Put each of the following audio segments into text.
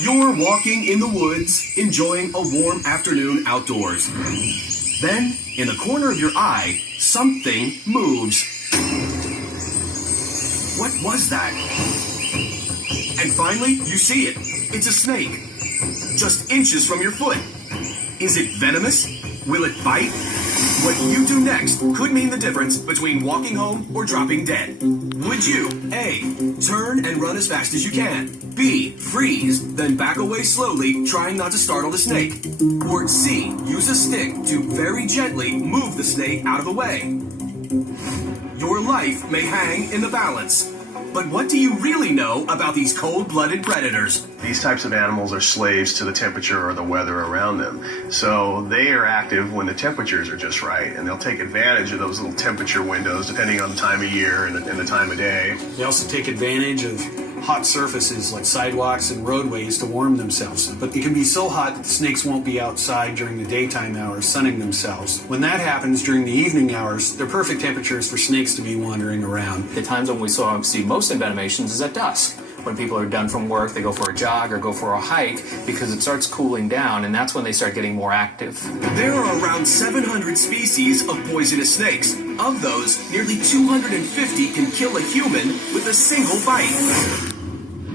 You're walking in the woods, enjoying a warm afternoon outdoors. Then, in the corner of your eye, something moves. What was that? And finally, you see it. It's a snake. Just inches from your foot. Is it venomous? Will it bite? What you do next could mean the difference between walking home or dropping dead. Would you A. Turn and run as fast as you can? B. Freeze, then back away slowly, trying not to startle the snake? Or C. Use a stick to very gently move the snake out of the way? Your life may hang in the balance. But what do you really know about these cold-blooded predators? These types of animals are slaves to the temperature or the weather around them. So they are active when the temperatures are just right, and they'll take advantage of those little temperature windows depending on the time of year and the time of day. They also take advantage of hot surfaces like sidewalks and roadways to warm themselves. But it can be so hot that the snakes won't be outside during the daytime hours sunning themselves. When that happens during the evening hours, they're perfect temperatures for snakes to be wandering around. The times when we see most envenomations is at dusk. When people are done from work, they go for a jog or go for a hike because it starts cooling down, and that's when they start getting more active. There are around 700 species of poisonous snakes. Of those, nearly 250 can kill a human with a single bite.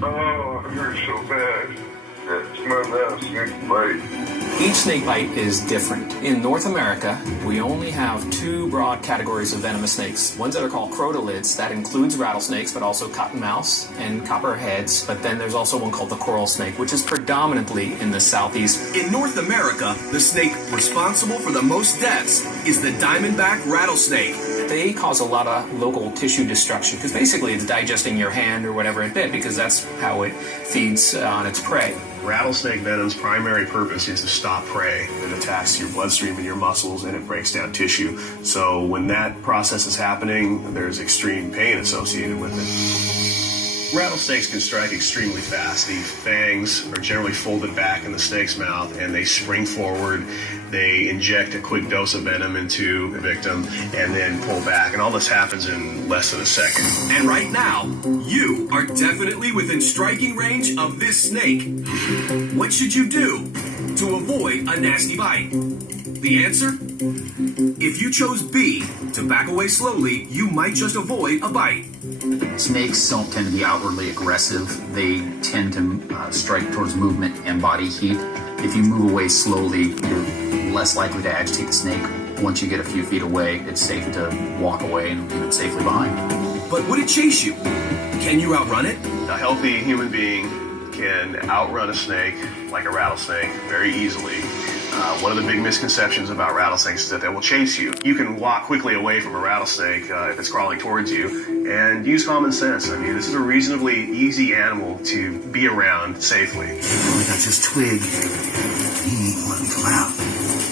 Oh, it hurts so bad. It's my last snake bite. Each snake bite is different. In North America, we only have two broad categories of venomous snakes. Ones that are called crotalids, that includes rattlesnakes, but also cottonmouths and copperheads. But then there's also one called the coral snake, which is predominantly in the southeast. In North America, the snake responsible for the most deaths is the diamondback rattlesnake. They cause a lot of local tissue destruction because basically it's digesting your hand or whatever it bit because that's how it feeds on its prey. Rattlesnake venom's primary purpose is to stop prey. It attacks your bloodstream and your muscles, and it breaks down tissue. So when that process is happening, there's extreme pain associated with it. Rattlesnakes can strike extremely fast. The fangs are generally folded back in the snake's mouth, and they spring forward. They inject a quick dose of venom into the victim and then pull back. And all this happens in less than a second. And right now, you are definitely within striking range of this snake. What should you do to avoid a nasty bite? The answer? If you chose B, to back away slowly, you might just avoid a bite. Snakes don't tend to be outwardly aggressive. They tend to strike towards movement and body heat. If you move away slowly, you're less likely to agitate the snake. Once you get a few feet away, it's safe to walk away and leave it safely behind. But would it chase you? Can you outrun it? A healthy human being can outrun a snake, like a rattlesnake, very easily. One of the big misconceptions about rattlesnakes is that they will chase you. You can walk quickly away from a rattlesnake if it's crawling towards you, and use common sense. I mean, this is a reasonably easy animal to be around safely. I got this twig. He ain't letting come out.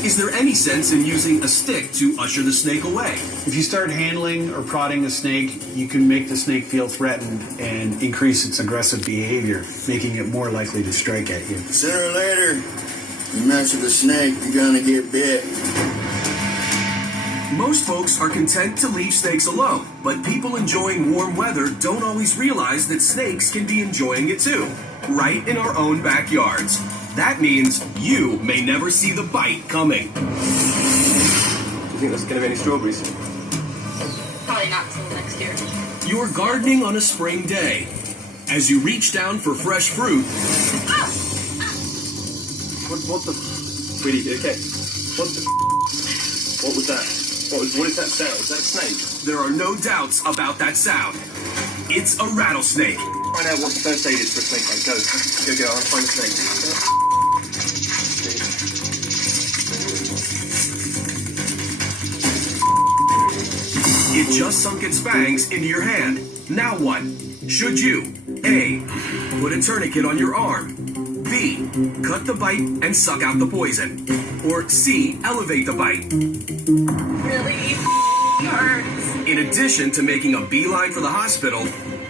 Is there any sense in using a stick to usher the snake away? If you start handling or prodding a snake, you can make the snake feel threatened and increase its aggressive behavior, making it more likely to strike at you. Sooner or later, you mess with a snake, you're gonna get bit. Most folks are content to leave snakes alone, but people enjoying warm weather don't always realize that snakes can be enjoying it too, right in our own backyards. That means you may never see the bite coming. Do you think there's going to be any strawberries? Probably not till next year. You're gardening on a spring day. As you reach down for fresh fruit, What the? Really? Okay. What was that? What is that sound? Is that a snake? there are no doubts about that sound. It's a rattlesnake. Find out what the first aid is for a snake bite. Go. I'll find a snake. It just sunk its fangs into your hand. Now what? Should you A. Put a tourniquet on your arm, B. Cut the bite and suck out the poison, or C. Elevate the bite? Really hurts. In addition to making a beeline for the hospital,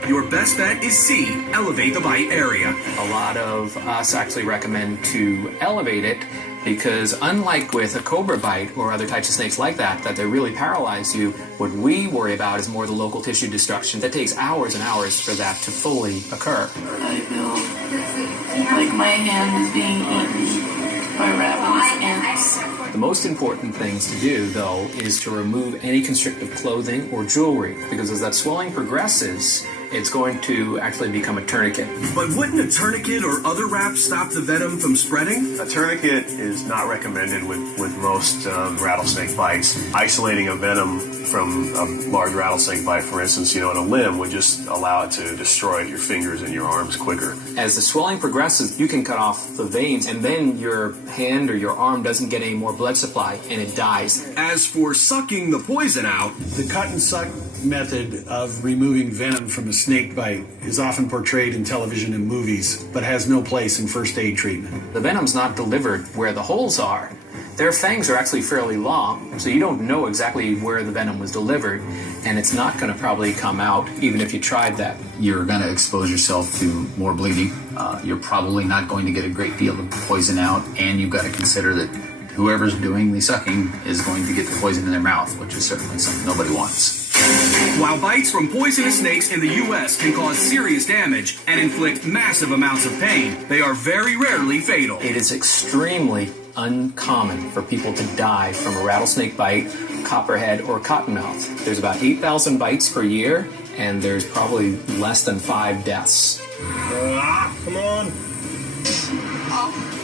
your best bet is C. Elevate the bite area. A lot of us actually recommend to elevate it because unlike with a cobra bite or other types of snakes like that they really paralyze you, what we worry about is more the local tissue destruction. That takes hours and hours for that to fully occur. I know. My hand is being eaten by ravenous ants. The most important things to do, though, is to remove any constrictive clothing or jewelry, because as that swelling progresses, it's going to actually become a tourniquet. But wouldn't a tourniquet or other wrap stop the venom from spreading? A tourniquet is not recommended with most rattlesnake bites. Isolating a venom from a large rattlesnake bite, for instance, in a limb, would just allow it to destroy your fingers and your arms quicker. As the swelling progresses, you can cut off the veins, and then your hand or your arm doesn't get any more blood supply, and it dies. As for sucking the poison out, The cut and suck method of removing venom from a snake bite is often portrayed in television and movies, but has no place in first aid treatment. The venom's not delivered where the holes are. Their fangs are actually fairly long, so you don't know exactly where the venom was delivered, and it's not going to probably come out even if you tried that. You're going to expose yourself to more bleeding. You're probably not going to get a great deal of poison out, and you've got to consider that whoever's doing the sucking is going to get the poison in their mouth, which is certainly something nobody wants. while bites from poisonous snakes in the U.S. can cause serious damage and inflict massive amounts of pain, they are very rarely fatal. It is extremely uncommon for people to die from a rattlesnake bite, copperhead, or cottonmouth. There's about 8,000 bites per year, and there's probably less than 5 deaths. Come on.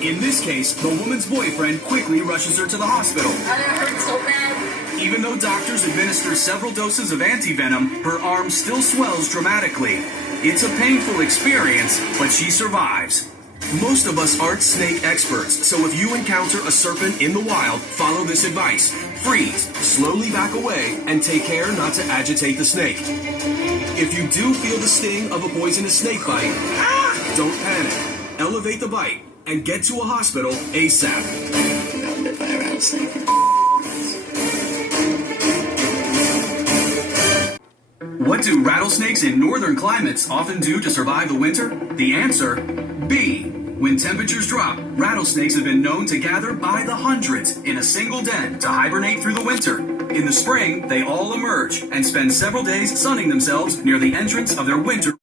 In this case, the woman's boyfriend quickly rushes her to the hospital. That hurt so bad. Even though doctors administer several doses of antivenom, her arm still swells dramatically. It's a painful experience, but she survives. Most of us aren't snake experts, so if you encounter a serpent in the wild, follow this advice. Freeze, slowly back away, and take care not to agitate the snake. If you do feel the sting of a poisonous snake bite, don't panic. Elevate the bite and get to a hospital ASAP. I got bit by a rattlesnake. What do rattlesnakes in northern climates often do to survive the winter? The answer, B. When temperatures drop, rattlesnakes have been known to gather by the hundreds in a single den to hibernate through the winter. In the spring, they all emerge and spend several days sunning themselves near the entrance of their winter